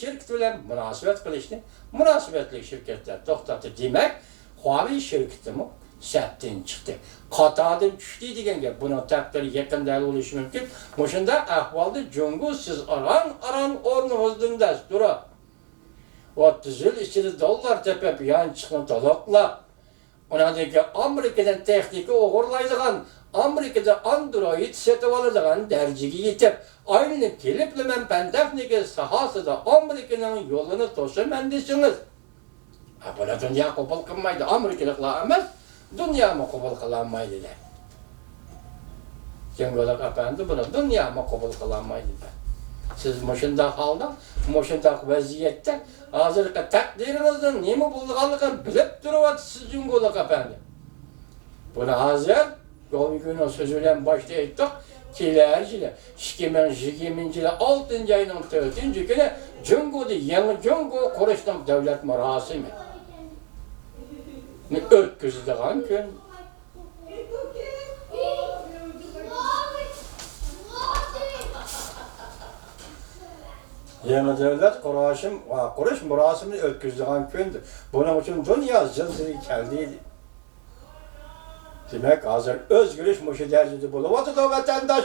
şirket bilen münasebet kılışını münasebetli şirketler toxtatdı. Demek Huawei şirketi mi? Sətdən çıxdı. Qatadan düşdü degan gap. Bunun təqdiri yaxında hal olushi mumkin. Məşunda ahvalda Jungo siz aran o'rningizdan dura. 30 yil ichida dollar tepib yan chiqqan taloqlar. Onadagi Amerikadan texnika o'g'irlaydigan, Amerikada Android setib oladigan darajaga yetib, aylanib kelib men pandafnika sohasida Amerikaning yo'lini to'saman desangiz, buni dunyo qabul qilmaydi. Amerikaliklar emas, dünya mı kabul kılanmaydı. Cengolak efendi bunu dünya mı kabul kılanmaydı. Siz moşunda halda, moşunda vaziyette hazırlıkta takdirinizden ne mi bulduğunu bilip duruyorsunuz Cengolak efendi. Bunu hazır, yol günü sözüyle başlayıp kilerciyle, 2020 yılı 6. ayının 4. günü Cengol'da yeni Cengol kuruştan devlet merasimi. Ötküzdüğün gün. Yeni devlet kuruş murasimini ötküzdüğün gündür. Bunun için dünya zilzili geldiydi. Demek hazır özgürlük muşu derecede buluyordu da vatandaş.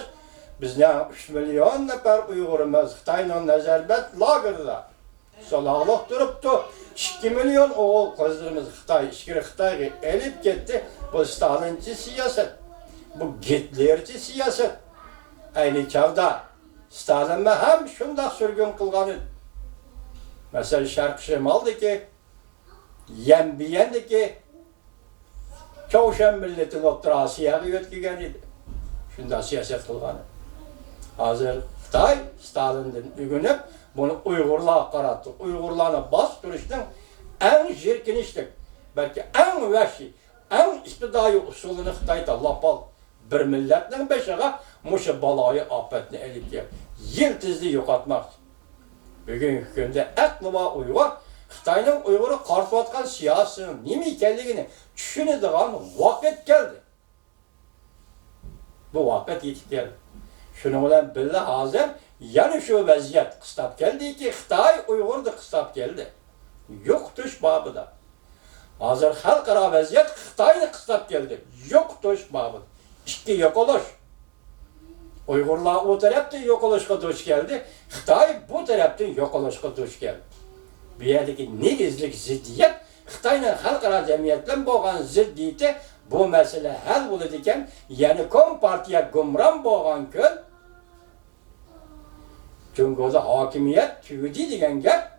Biz ne 3 milyon nefer Uygurumuz Xitay'ın nezarbet lagırda. Solağlık duruptu. 2 milyon oğul kızlarımız Xitay'a elip gitti. Bu Stalinci siyaset. Bu Hitlerci siyaset. Aynı çağda Stalin'e hem şundak sürgün kılganı. Mesela Şarkı Şimal'daki, Yenbiyen'deki Çoğuşan milleti Doktor Asiya'ya yötkigen idi. Şunda siyaset kılganı. Hazır Xitay, Stalin'den ügünüp bunu Uygurluğa qarattı. Uygurlarına bastırıştın en jirkinişlik, belki en vəhşi, en istidai usulunu Xitay'da lapal bir milletinin beşiğe muşu balayı afetini elip gelip yıldızlı yok atmak. Bugün günde aklıma Uygur, Xitay'ın Uygur'u qarşılatqan siyasının nemi ekenligini düşünüdüğün vakit geldi. Bu vakit yetip geldi. Şunu bilen bildi hazır, yani şu vaziyet kıstap geldi ki Xitay Uygur'da kıstap geldi. Yok tuş babıda. Hazır halkara vaziyet Xitay'da kıstap geldi. Yok tuş babıda. İşte yok oluş. Uygurlar o taraftan yok oluşa tuş geldi. Xitay bu taraftan yok oluşa tuş geldi. Bir yerdeki negizlik ziddiyet Xitay'ın halkara cemiyetle boğan ziddiyeti bu mesele hal bulurken yani Kompartiya gumran boğan kön Jungo'da hakimiyet tüyüdü degan gap,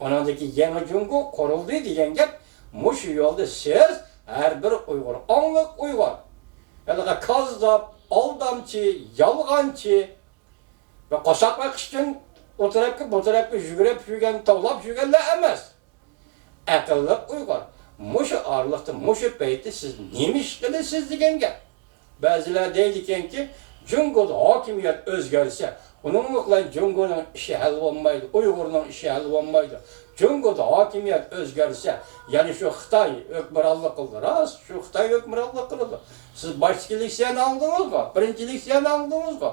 onadaki yeni Jungo kuruldu degan gap, muşu yolda siz her bir Uygur, anlık Uygur, yani kazzap, aldamçı, yalgancı ve qoşaqmak için o tarafki bu tarafki jügürep jügen, tavlap jügenle emez. Akıllık Uygur, muşu ağırlıkta, muşu beyti siz neymiş dedi siz degan gap. Bazılar deydiken ki Jungo'da hakimiyet özgürse, onunla Jungo'nun işi hal olmaydı, Uygur'un işi hal olmaydı. Jungo'da hakimiyet özgürse, yani şu Xitay hükmürallık kıldı, rast şu Xitay hükmürallık kıldı. Siz başçilik sen aldınız mı? Birincilik sen aldınız mı?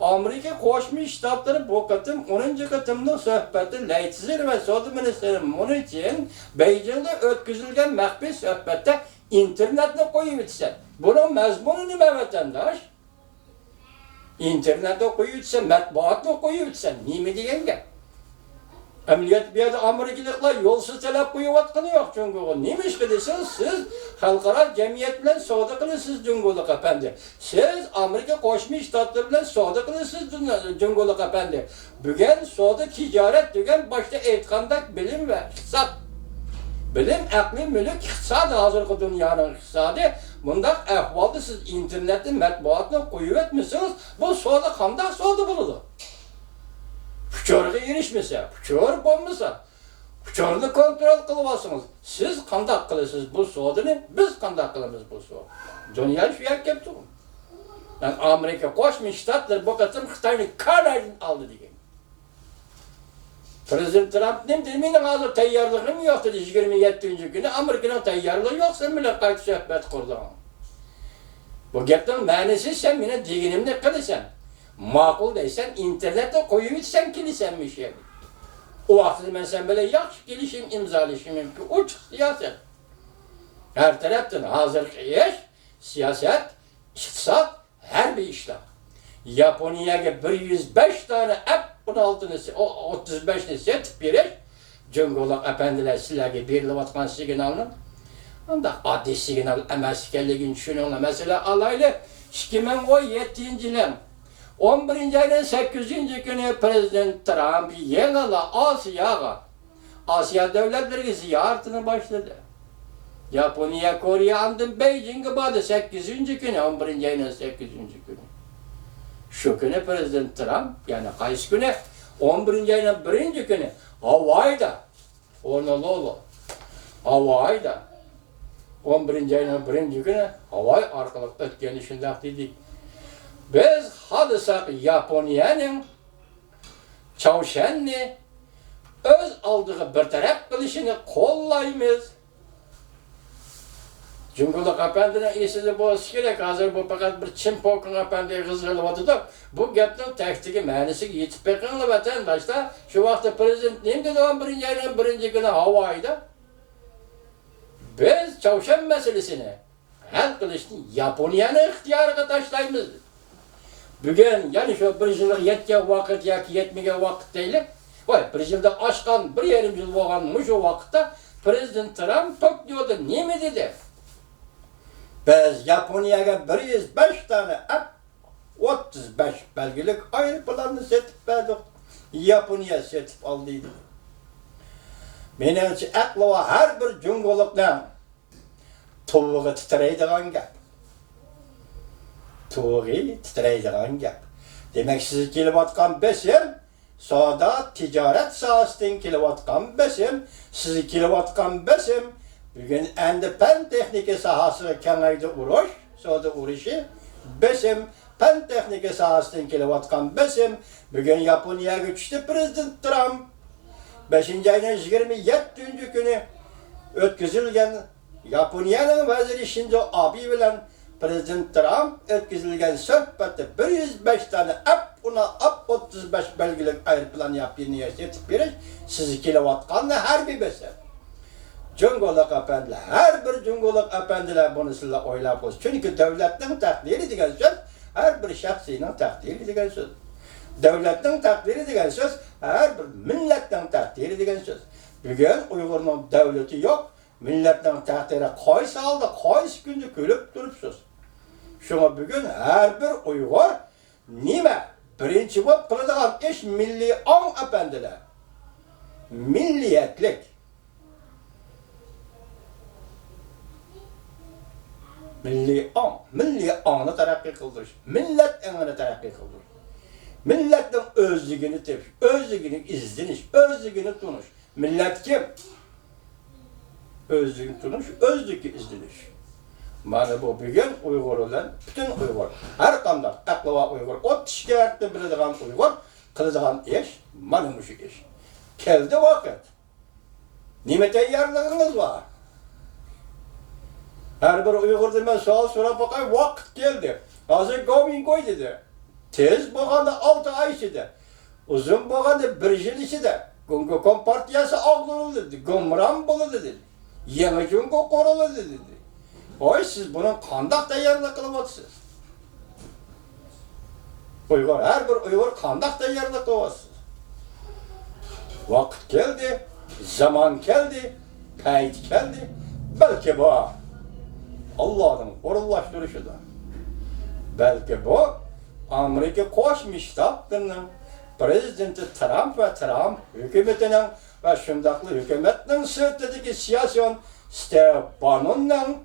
Amerika Koşmuş Ştatları bu katım 10. katımda sohbeti Leytizir ve Soğudu Ministerim bunun için Beijing'de ötküzülgen mehbi sohbette internetle koyuyorsan. Bunun mezmunu ne vatandaş? İnternette koyuyorsan, matbuatla koyuyorsan, neymi deyen gel? Emniyet bir yerde Amerikalıklar yolsuz talep koyuvatkanı yok Cungo'ya. Neymiş ki deseniz siz halkara cemiyet bilen soğuda kılısınız Cungo'luk efendi. Siz Amerika Koşmuş Ştatları bilen soğuda kılısınız Cungo'luk efendi. Bugün soğuda ticaret dügen başta eğitkandak bilim ve iktisat. Bilim, akli, mülk, iktisadı hazırkı dünyanın iktisadı. Bundak ahvalda siz internetin matbuatını koyuvetmişsiniz. Bu soğuda kandak soğuda buludu. Füçörge erişmese, füçör bulmasa, füçörünü kontrol kılıvasınız. Siz kandak kılısınız bu soğudunu, biz kandak kılımız bu soğudu. Dünya şu yer kepti. Yani Amerika Koşmuş Ştatları bu katım Xitay'ını kanayın aldı diye. Prezident Trump ne dedi? Benim hazır tayyarlığım yok dedi 27. günü. Amerika'nın tayyarlığı yok, sen bile kayıt sohbet kurdun. Bu gepten manisi sen bana deginimde kılırsan. Makul deysen, internette koyuyorsan kilisenmiş yani. O vaqtda men sen bilan yaxshi kelishim imzolashim mumkin. Ochiq siyosat. Her taraftan hazırki iş, siyaset, iqtisod, harbiy ishlar. Yaponiyaga 105 tane F-16'ni, 35'ni setib berish, Jungolar efendiler sizlarga berilayotgan signalni, unda oddiy signal emas ekanligini tushuninglar. Mesela alayli 2017-yil 11-ayning 8-kuni Prezident Trump yana Asiya davlatlariga ziyoratini boshladi. Yaponiya, Koreya, andın Beijing'e bağlı 8-kuni, 11-ayning 8-kuni. Şu günü Prezident Trump, yani qaysi kuni 11-ayning 1-kuni Hawaii'da, Honolulu, Hawaii'da 11-ayning 1-kuni Hawaii orqali o'tgani shunday dedik. Biz hadisak Yaponiyaning Chavshanni o'z oldiga bartaraf qilishini qo'llaymiz. Jungolar efendinin esida bo'lishi kerak. Hozir bu faqat bir Chimpokon efendiga qizg'ilyapti-da. Bu gapning taktiki ma'nosiga yetib beqinglar vatandoshlar. Shu vaqtda prezident nima dedi 11-ayning 1-kuni Hawaii'da? Biz Chavshan masalasini hal qilishni Yaponiyaning ixtiyoriga tashlaymiz. Bugun, ya'ni shu 1 yilga yetgan vaqt yoki yetmagan vaqt deylik. Voy, 1 yilda oshgan 1,5 yil bo'lgan shu vaqtda prezident Trump Tokioda nima dedi? Biz Yaponiyaga 105 tane F-35 belgilik aeroplanını setip verdik. Yaponiya setip aldıydı. Menimce aklıma her bir cungolukla tuğu titreydiğen gap. Tuğu titreydiğen gap. Demek siz kilovatkan besim, soda ticaret sahasından kilovatkan besim, sizi kilovatkan besim, bugün endi pen texniki sahası kengaydi uruş, soda uruşu, besim, pen texniki sahasından kilovatkan besim, bugün Yaponiya güçlü Prezident Trump, 5. ayının 27. günü ötküzülgen Yaponiyanın veziri Shinzo Abe bilen Prezident Trump ötküzülgen sohbette 105 tane F-35 belgilik aeroplan yaptığını setip beriş, sizi kilovatkanlı harbi besim. Cungoluk efendiler, her bir cungoluk efendiler bunu sizler oylap olsun. Çünkü devletin takdiri degan söz, her bir şahsinin takdiri degan söz. Devletin takdiri degan söz, her bir milletin takdiri degan söz. Bugün Uygur'un devleti yok, milletin takdiri qaysi aldı, qaysi günde kölüp durupsuz. Şuna bugün her bir Uygur, nime? Birinci bu kılıdığan iş milli an efendiler. Milliyetlik. Milli anı terakki kıldırış. Millet enini terakki kıldırış. Milletin özlüğünü tepiş, özlüğünü izdiniş, özlüğünü tunuş. Millet kim? Özlüğünü tunuş, özlüğünü izdiniş. Bana bu bugün Uygur olan, bütün Uygur, her kanda aklava Uygur, o tişkiyatlı bildiğin Uygur, kılıdığın iş, bana bu iş. Geldi vakit. Nime teyyarlığınız var? Her bir Uygur'da ben sual sorap bakayım, vakit geldi. Hazır gomin koy dedi. Tez bağanda 6 ay içinde. Uzun bağanda 1 yıl içinde. Gungo Kompartiyası ağlanıldı dedi. Gomram bolu dedi. Yeni Jungo korulu dedi. Oy siz bunun kandak tayarlı kılıvatsınız. Uygur, her bir Uygur kandak tayarlı kılıvatsınız. Vakit geldi, zaman geldi, kayıt geldi. Belki bu Allah'ın orullaştırışıdır. Belki bu Amerika Koşmuş Ştatlarının Prezidenti Trump ve Trump hükümetinin ve şundaklı hükümetinin sırtındaki siyasyon Stepanon'un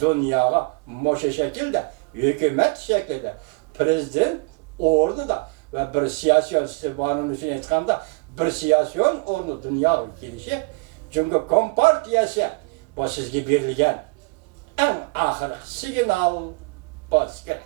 dünyaya moşe şekilde, hükümet şeklinde prezident orduda ve bir siyasyon Stepanon'un için etkanda bir siyasyon ordu dünyaya gelişi. Çünkü Kompartiyası bu sizge verilgen en ahir signal bas gerek.